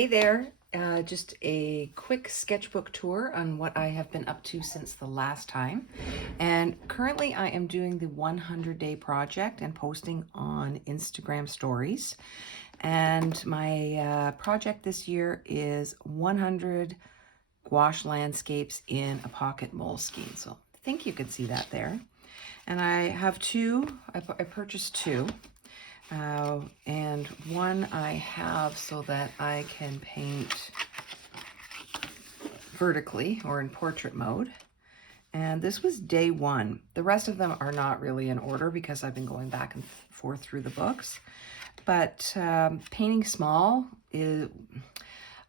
Hey there, just a quick sketchbook tour on what I have been up to since the last time. And currently I am doing the 100-day project and posting on Instagram stories. And my project this year is 100 gouache landscapes in a pocket Moleskine. So I think you can see that there. And I have I purchased two. And one I have so that I can paint vertically or in portrait mode. And this was day one. The rest of them are not really in order because I've been going back and forth through the books. But painting small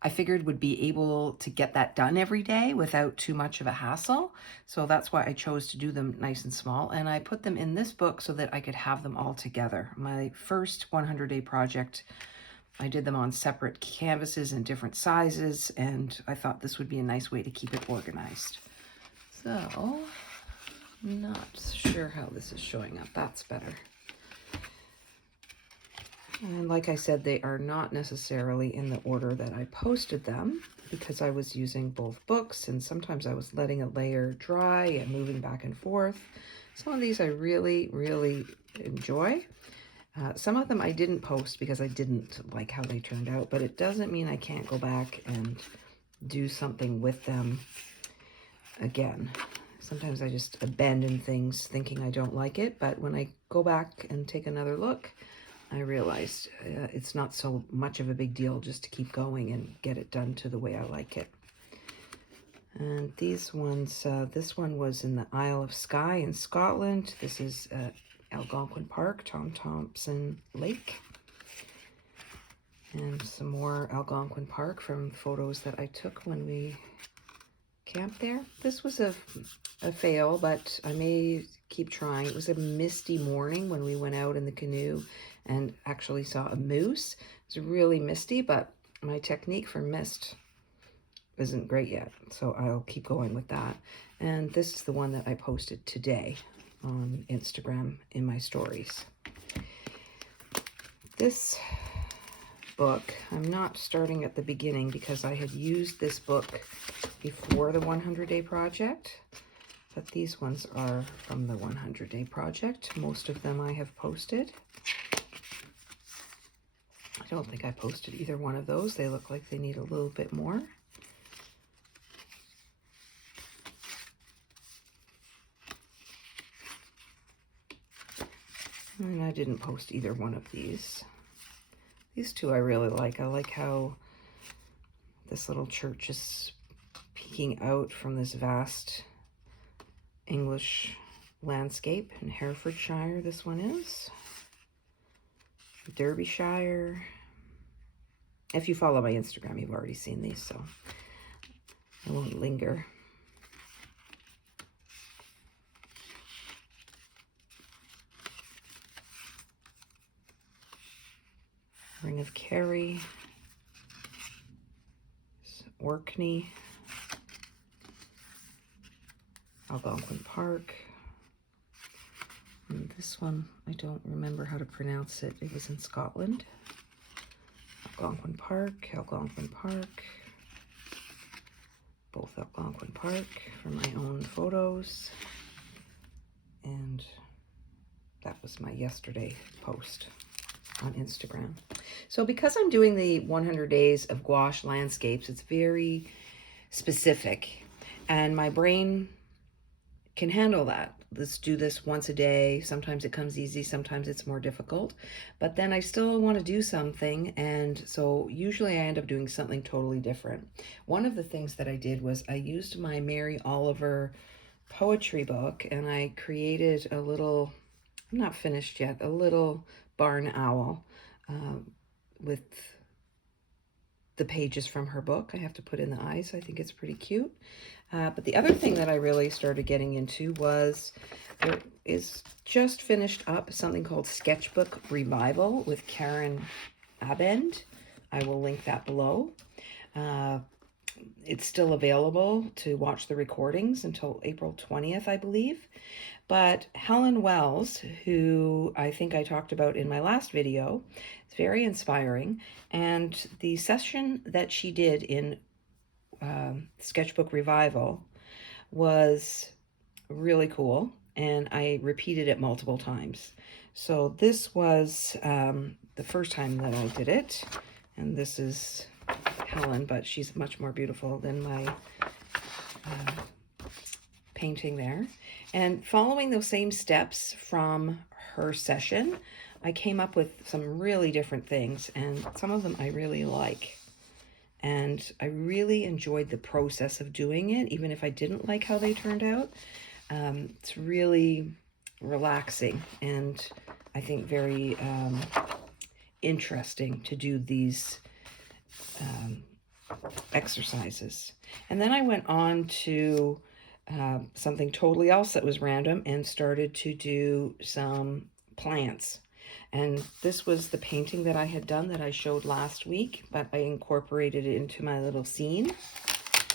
I figured would be able to get that done every day without too much of a hassle. So that's why I chose to do them nice and small. And I put them in this book so that I could have them all together. My first 100-day project, I did them on separate canvases in different sizes, and I thought this would be a nice way to keep it organized. So, I'm not sure how this is showing up. That's better. And like I said, they are not necessarily in the order that I posted them because I was using both books, and sometimes I was letting a layer dry and moving back and forth. Some of these I really enjoy. Some of them I didn't post because I didn't like how they turned out, but it doesn't mean I can't go back and do something with them again. Sometimes I just abandon things thinking I don't like it, but when I go back and take another look, I realized it's not so much of a big deal just to keep going and get it done to the way I like it. And these ones, this one was in the Isle of Skye in Scotland. This is Algonquin Park, Tom Thompson Lake. And some more Algonquin Park from photos that I took when we camped there. This was a fail, but I may keep trying. It was a misty morning when we went out in the canoe and actually saw a moose. It was really misty, but my technique for mist isn't great yet, so I'll keep going with that. And this is the one that I posted today on Instagram in my stories. This book, I'm not starting at the beginning because I had used this book before the 100-day project, but these ones are from the 100-day project. Most of them I have posted. I don't think I posted either one of those. They look like they need a little bit more. And I didn't post either one of these. These two I really like. I like how this little church is peeking out from this vast English landscape in Herefordshire. This one is Derbyshire. If you follow my Instagram, you've already seen these, so I won't linger. Ring of Kerry, Orkney, Algonquin Park. And this one, I don't remember how to pronounce it. It was in Scotland. Algonquin Park, both Algonquin Park for my own photos. And that was my yesterday post on Instagram. So because I'm doing the 100 days of gouache landscapes, it's very specific, and my brain can handle that. Let's do this once a day. Sometimes it comes easy, sometimes it's more difficult, but then I still want to do something, and so usually I end up doing something totally different. One of the things that I did was I used my Mary Oliver poetry book, and I created a little, I'm not finished yet, a little barn owl with the pages from her book. I have to put in the eyes. I think it's pretty cute. But the other thing that I really started getting into was, there is just finished up something called Sketchbook Revival with Karen Abend. I will link that below. It's still available to watch the recordings until April 20th, I believe. But Helen Wells, who I think I talked about in my last video, is very inspiring. And the session that she did in Sketchbook Revival was really cool, and I repeated it multiple times. So this was the first time that I did it, and this is Helen, but she's much more beautiful than my painting there. And following those same steps from her session, I came up with some really different things, and some of them I really like. And I really enjoyed the process of doing it, even if I didn't like how they turned out. It's really relaxing and I think very interesting to do these exercises. And then I went on to something totally else that was random and started to do some plants. And this was the painting that I had done that I showed last week, but I incorporated it into my little scene.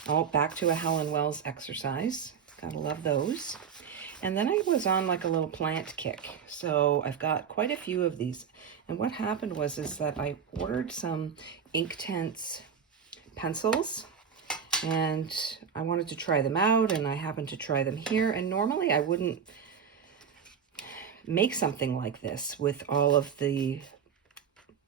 Oh, back to a Helen Wells exercise. Gotta love those. And then I was on like a little plant kick. So I've got quite a few of these. And what happened was that I ordered some Inktense pencils and I wanted to try them out, and I happened to try them here. And normally I wouldn't make something like this with all of the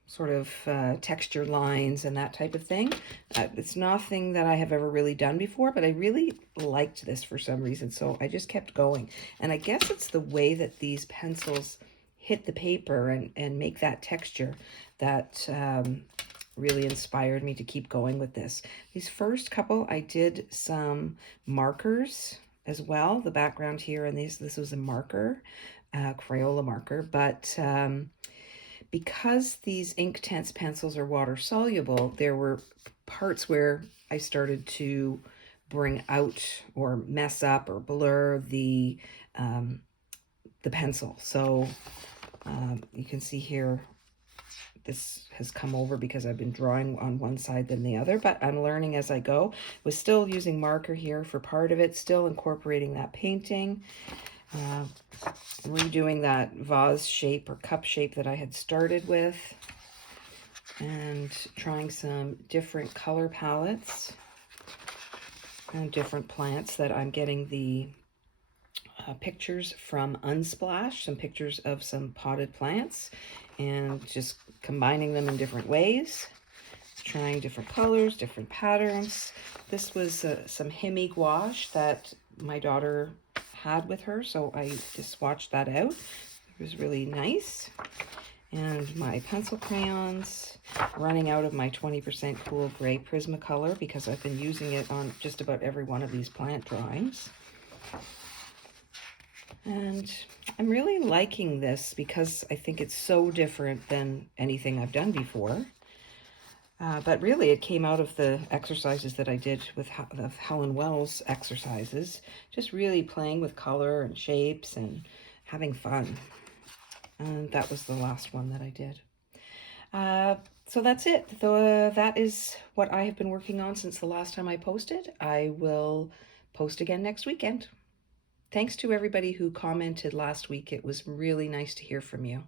sort of texture lines and that type of thing. It's nothing that I have ever really done before, but I really liked this for some reason, so I just kept going. And I guess it's the way that these pencils hit the paper and make that texture that really inspired me to keep going with this. These first couple, I did some markers as well. The background here, and this was a marker, Crayola marker, but because these Inktense pencils are water soluble, there were parts where I started to bring out or mess up or blur the pencil. So you can see here, this has come over because I've been drawing on one side than the other, but I'm learning as I go. Was still using marker here for part of it, still incorporating that painting. Redoing that vase shape or cup shape that I had started with, and trying some different color palettes and different plants that I'm getting the pictures from Unsplash, some pictures of some potted plants, and just combining them in different ways, trying different colors, different patterns. This was some Hemi gouache that my daughter had with her, so I just swatched that out. It was really nice. And my pencil crayons, running out of my 20% Cool Gray Prismacolor because I've been using it on just about every one of these plant drawings. And I'm really liking this because I think it's so different than anything I've done before. But really, it came out of the exercises that I did with Helen Wells exercises, just really playing with color and shapes and having fun. And that was the last one that I did. So that's it. That is what I have been working on since the last time I posted. I will post again next weekend. Thanks to everybody who commented last week. It was really nice to hear from you.